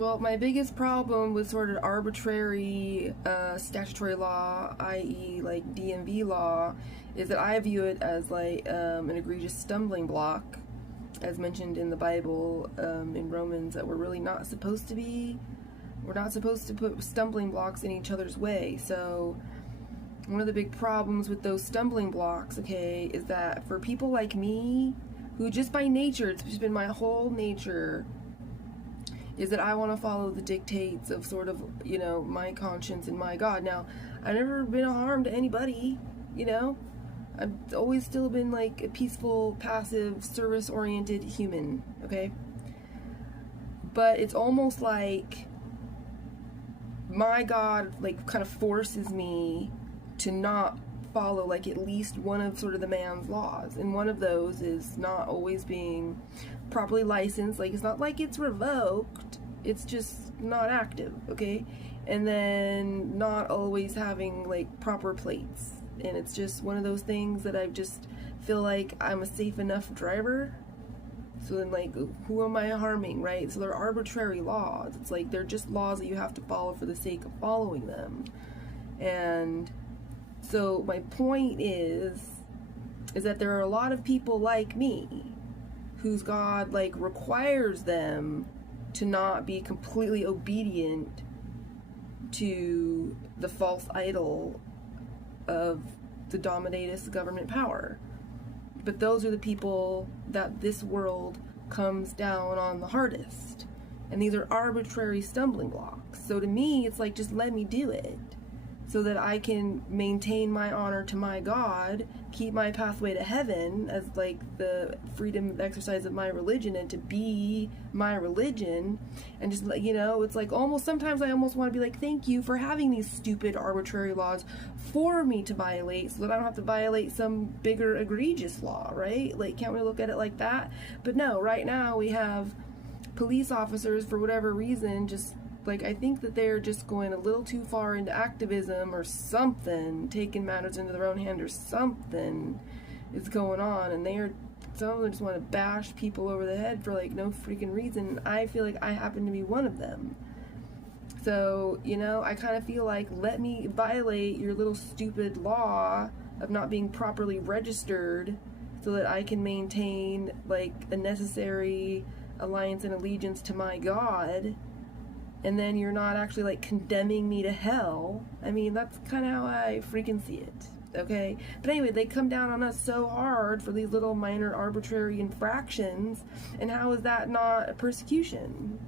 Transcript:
Well, my biggest problem with sort of arbitrary statutory law, i.e., like DMV law, is that I view it as like an egregious stumbling block, as mentioned in the Bible, in Romans, that we're really not supposed to be. We're not supposed to put stumbling blocks in each other's way. So one of the big problems with those stumbling blocks, okay, is that for people like me, who just by nature, it's just been my whole nature, is that I want to follow the dictates of sort of, you know, my conscience and my God. Now, I've never been a harm to anybody, you know? I've always still been like a peaceful, passive, service-oriented human, okay? But it's almost like my God, like, kind of forces me to not follow, like, at least one of sort of the man's laws. And one of those is not always being properly licensed. Like, it's not like it's revoked, it's just not active, okay? And then not always having like proper plates. And it's just one of those things that I just feel like I'm a safe enough driver. So then, like, who am I harming, right? So they're arbitrary laws. It's like they're just laws that you have to follow for the sake of following them. And so my point is that there are a lot of people like me whose God, like, requires them to not be completely obedient to the false idol of the dominatus government power. But those are the people that this world comes down on the hardest. And these are arbitrary stumbling blocks. So to me, it's like, just let me do it, so that I can maintain my honor to my God, keep my pathway to heaven as like the freedom of exercise of my religion and to be my religion. And just, you know, it's like almost, sometimes I almost want to be like, thank you for having these stupid arbitrary laws for me to violate, so that I don't have to violate some bigger egregious law, right? Like, can't we look at it like that? But no, right now we have police officers, for whatever reason, just like, I think that they're just going a little too far into activism or something, taking matters into their own hand, or something is going on, and some of them just want to bash people over the head for like no freaking reason. I feel like I happen to be one of them. So, you know, I kind of feel like, let me violate your little stupid law of not being properly registered, so that I can maintain like a necessary alliance and allegiance to my God. And then you're not actually like condemning me to hell. I mean, that's kind of how I freaking see it, okay? But anyway, they come down on us so hard for these little minor arbitrary infractions, and how is that not a persecution?